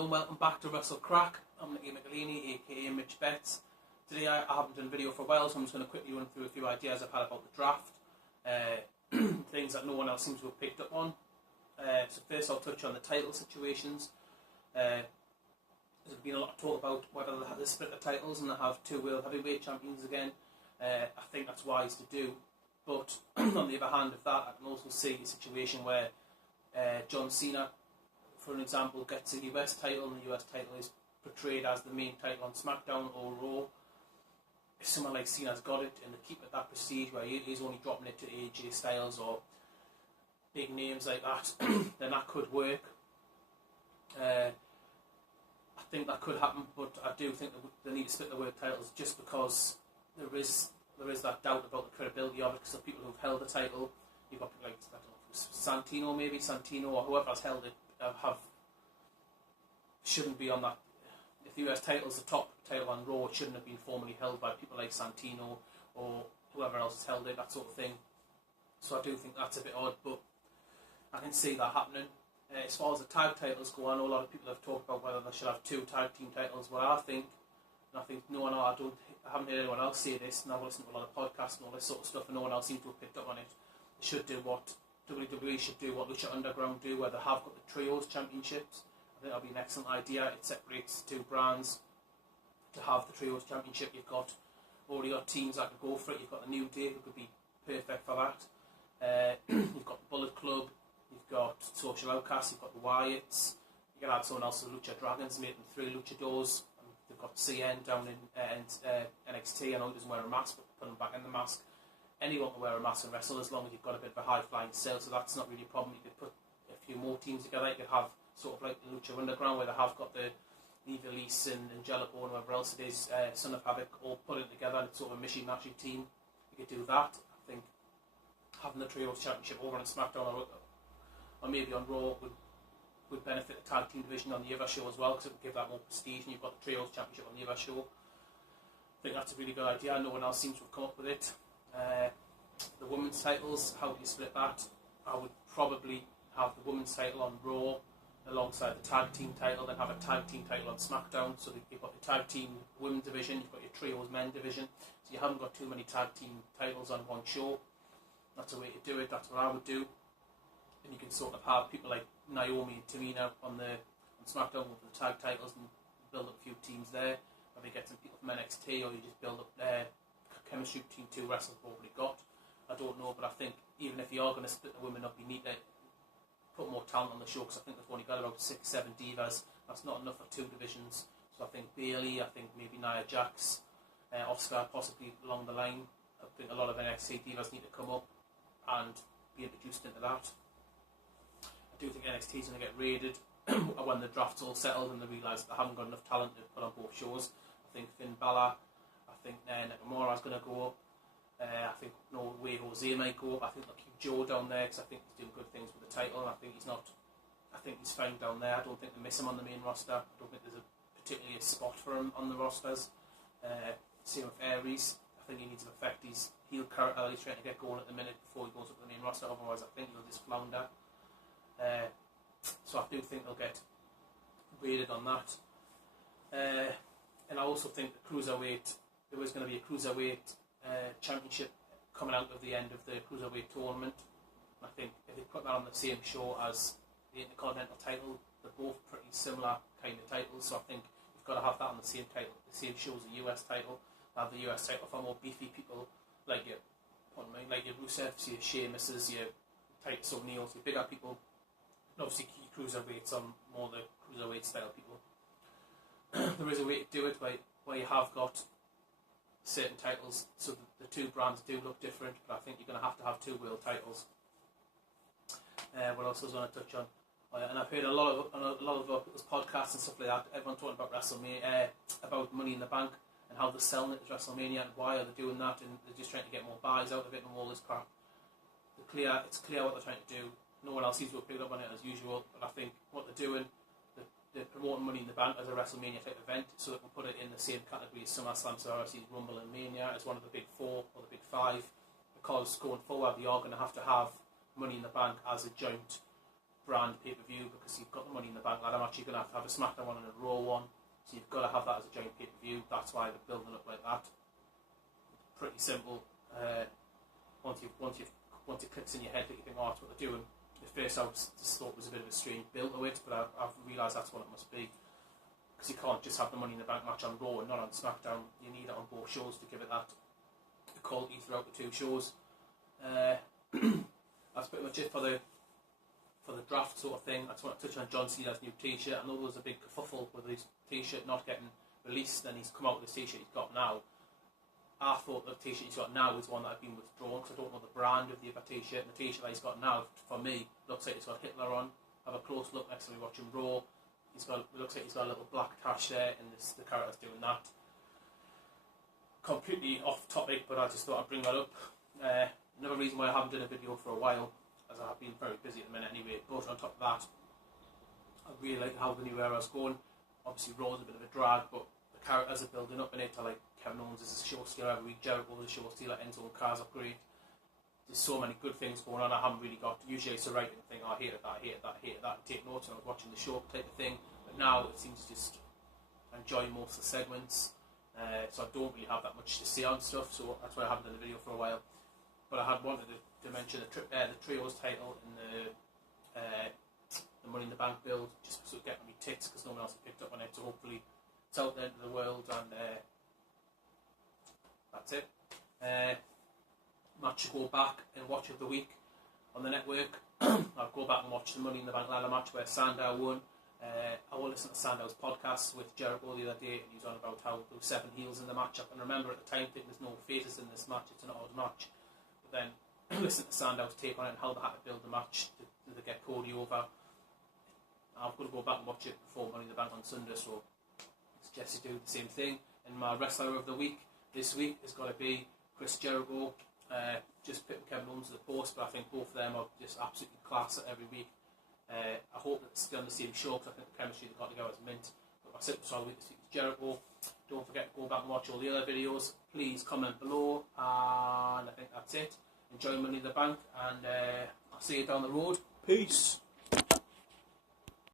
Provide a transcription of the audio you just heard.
Hello and welcome back to WrestleCrack. I'm Nicky McElhaney, aka Mitch Betts. Today I haven't done a video for a while, so I'm just going to quickly run through a few ideas I've had about the draft. Things that no one else seems to have picked up on. So first I'll touch on the title situations. There's been a lot of talk about whether they split the titles and they have two World Heavyweight Champions again. I think that's wise to do. But on the other hand of that, I can also see a situation where John Cena, for an example, gets a US title and the US title is portrayed as the main title on SmackDown or Raw. If someone like Cena's got it and they keep it that prestige where he's only dropping it to AJ Styles or big names like that, then that could work. I think that could happen, but I do think that they need to split the world titles just because there is that doubt about the credibility of it, because the people who've held the title, you've got people like, I don't know, Santino or whoever has held it, shouldn't be on that. If the US title is the top title on Raw, it shouldn't have been formerly held by people like Santino or whoever else has held it, that sort of thing. So I do think that's a bit odd, but I can see that happening. As far as the tag titles go, I know a lot of people have talked about whether they should have two tag team titles. Well, I think I haven't heard anyone else say this, and I've listened to a lot of podcasts and all this sort of stuff, and no one else seems to have picked up on it. They should do what WWE should do, what Lucha Underground do, where they have got the Trios Championships. I think that'll be an excellent idea. It separates two brands to have the Trios Championship. You've already got teams that can go for it. You've got the New Day, who could be perfect for that. You've got the Bullet Club. You've got Social Outcasts. You've got the Wyatts. You can add someone else, the Lucha Dragons, make them 3 luchadors. They've got CN down in NXT. I know he doesn't wear a mask, but put him back in the mask. Anyone can wear a mask and wrestle as long as you've got a bit of a high-flying style, so that's not really a problem. You could put a few more teams together. You could have sort of like the Lucha Underground, where they have got the Elise and Angelico and whoever else it is, Son of Havoc, all put it together and it's sort of a mishy-mashy team. You could do that. I think having the Trios Championship over on SmackDown or maybe on Raw would benefit the tag team division on the other show as well, because it would give that more prestige, and you've got the Trios Championship on the other show. I think that's a really good idea. No one else seems to have come up with it. The women's titles, how do you split that? I would probably have the women's title on Raw alongside the tag team title, then have a tag team title on SmackDown. So you've got the tag team women's division, you've got your Trios men division, so you haven't got too many tag team titles on one show. That's a way to do it. That's what I would do. And you can sort of have people like Naomi and Tamina on SmackDown with the tag titles and build up a few teams there. Or they get some people from NXT, or you just build up chemistry between two wrestlers we've already got. I don't know, but I think even if you are going to split the women up, you need to put more talent on the show, because I think they've only got about 6-7 divas. That's not enough for 2 divisions. So I think Bayley, I think maybe Nia Jax, Asuka possibly along the line. I think a lot of NXT divas need to come up and be introduced into that. I do think NXT is going to get raided when the draft's all settled and they realise they haven't got enough talent to put on both shows. I think Finn Balor, I think Nakamura's going to go up. I think No Way Jose might go up. I think they'll keep Joe down there because I think he's doing good things with the title. I think he's fine down there. I don't think they miss him on the main roster. I don't think there's particularly a spot for him on the rosters. Same with Aries. I think he needs to affect his heel character he's trying to get going at the minute before he goes up to the main roster. Otherwise, I think he'll just flounder. So I do think they'll get rated on that. And I also think the cruiserweight, there was going to be a cruiserweight championship coming out of the end of the cruiserweight tournament. I think if they put that on the same show as the Intercontinental title, they're both pretty similar kind of titles. So I think you've got to have that on the same title, the same show as the US title. Have the US title for more beefy people like your Rusevs, your Sheamuses, your Titus O'Neills, your bigger people. And obviously key cruiserweights on more the cruiserweight style people. There is a way to do it where you have got certain titles, so the 2 brands do look different, but I think you're going to have 2 world titles. What else was I going to touch on? And I've heard a lot of people's podcasts and stuff like that. Everyone talking about WrestleMania, about Money in the Bank and how they're selling it as WrestleMania and why are they doing that, and they're just trying to get more buys out of it and all this crap. It's clear what they're trying to do. No one else seems to have picked up on it as usual, but I think what they're doing, they're promoting Money in the Bank as a WrestleMania type event, so they can put it in the same category as SummerSlam, Rumble and Mania as one of the big 4 or the big 5, because going forward they are going to have Money in the Bank as a joint brand pay-per-view, because you've got the Money in the Bank ladder match, you're going to have a SmackDown one and a Raw one, so you've got to have that as a joint pay-per-view. That's why they're building up like that. Pretty simple. Once it clicks in your head that you think, oh, that's what they're doing. At first I just thought it was a bit of a strange build to it, but I've realised that's what it must be. Because you can't just have the Money in the Bank match on Raw and not on SmackDown. You need it on both shows to give it that quality throughout the two shows. That's pretty much it for the draft sort of thing. I just want to touch on John Cena's new t-shirt. I know there was a big kerfuffle with his t-shirt not getting released, and he's come out with this t-shirt he's got now. I thought the t-shirt he's got now is one that had been withdrawn, because I don't know the brand of the other t-shirt. And the t-shirt that he's got now, for me, looks like it's got Hitler on. Have a close look next time we watch him Raw. It looks like he's got a little black tash there, and the character's doing that. Completely off topic, but I just thought I'd bring that up. Another reason why I haven't done a video for a while, as I've been very busy at the minute anyway, but on top of that, I really like how the new era's going. Obviously Raw's a bit of a drag, but the characters are building up in it. I like Kevin Owens as a show stealer every week, Jericho as a show stealer, Enzo and Cars upgrade. There's so many good things going on. I haven't really got, usually it's a writing thing, oh, I hated that, and take notes when I was watching the show type of thing, but now it seems just enjoy most of the segments, so I don't really have that much to say on stuff, so that's why I haven't done a video for a while. But I had wanted to mention the Trios title in the Money in the Bank build, just to get me tits, because no one else has picked up on it, so hopefully it's out there into the world, and that's it. Match to go back and watch of the week on the network. I'll go back and watch the Money in the Bank ladder match where Sandow won. I will listen to Sandow's podcast with Jericho the other day, and he was on about how there were 7 heels in the match. I can remember at the time thinking there's no faces in this match, it's an odd match. But then listen to Sandow's take on it and how they had to build the match to get Cody over. I've got to go back and watch it before Money in the Bank on Sunday, so I suggest you do the same thing. And my wrestler of the week this week is going to be Chris Jericho. Just putting Kevin Owens to the post, but I think both of them are just absolutely class at every week. I hope that it's still on the same show, because I think the chemistry they've got together is mint. But my simple song week this week is Jericho. Don't forget to go back and watch all the other videos. Please comment below, and I think that's it. Enjoy Money in the Bank, and I'll see you down the road. Peace.